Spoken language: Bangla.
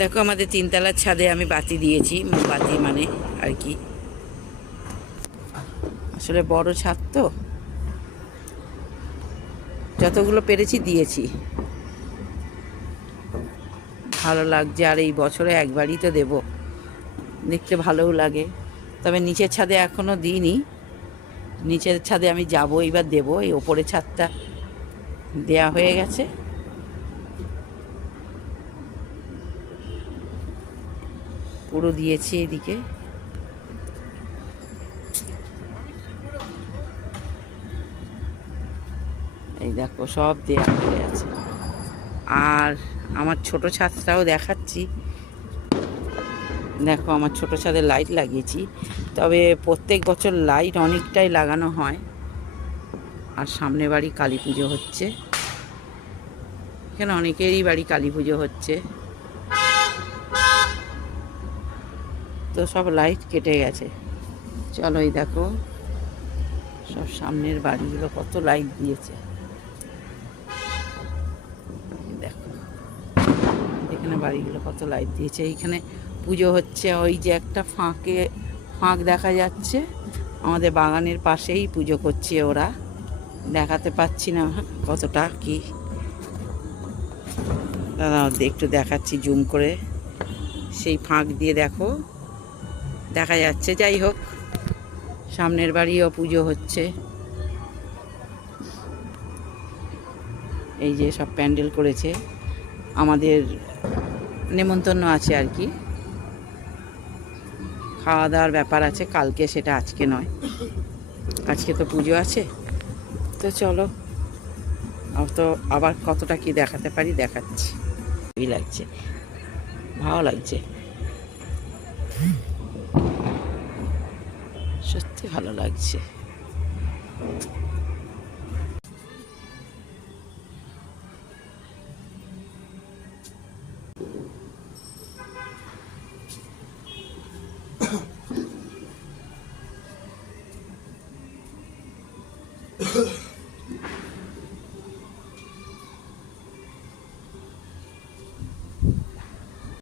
দেখো আমাদের তিনতলার ছাদে আমি বাতি দিয়েছি, বাতি মানে আর কি, আসলে বড় ছাদ তো, যতগুলো পেরেছি দিয়েছি। ভালো লাগছে, আর এই বছরে একবারই তো দেব, দেখতে ভালোও লাগে। তবে নিচের ছাদে এখনও দিইনি, নিচের ছাদে আমি যাব, এইবার দেবো। এই ওপরের ছাদটা দেয়া হয়ে গেছে। পুরো দিয়েছি এদিকে। এই দেখো সব দেয়া হয়ে আছে। আর আমার ছোট ছাদটাও দেখাচ্ছি। দেখো আমার ছোট ছাদে লাইট লাগিয়েছি, তবে প্রত্যেক বছর লাইট অনেকটাই লাগানো হয়। আর সামনে বাড়ি কালী পুজো হচ্ছে, এখানে অনেকেরই বাড়ি কালী পুজো হচ্ছে, তো সব লাইট কেটে গেছে। চলো এই দেখো সব সামনের বাড়িগুলো কত লাইট দিয়েছে, দেখো এখানে বাড়িগুলো কত লাইট দিয়েছে। এইখানে পুজো হচ্ছে, ওই যে একটা ফাঁক দেখা যাচ্ছে, আমাদের বাগানের পাশেই পুজো করছে ওরা। দেখাতে পাচ্ছি না কতটা কি, দাদা একটু দেখাচ্ছি জুম করে, সেই ফাঁক দিয়ে দেখো দেখা যাচ্ছে। যাই হোক, সামনের বাড়িও পুজো হচ্ছে। এই যে সব প্যান্ডেল করেছে, আমাদের নেমন্তন্ন আছে আর কি, খাওয়া দাওয়ার ব্যাপার আছে কালকে, সেটা আজকে নয়, আজকে তো পুজো আছে। তো চলো, তো আবার কতটা কি দেখাতে পারি দেখাচ্ছি। ভালোই লাগছে, ভালো লাগছে, সত্যি ভালো লাগছে।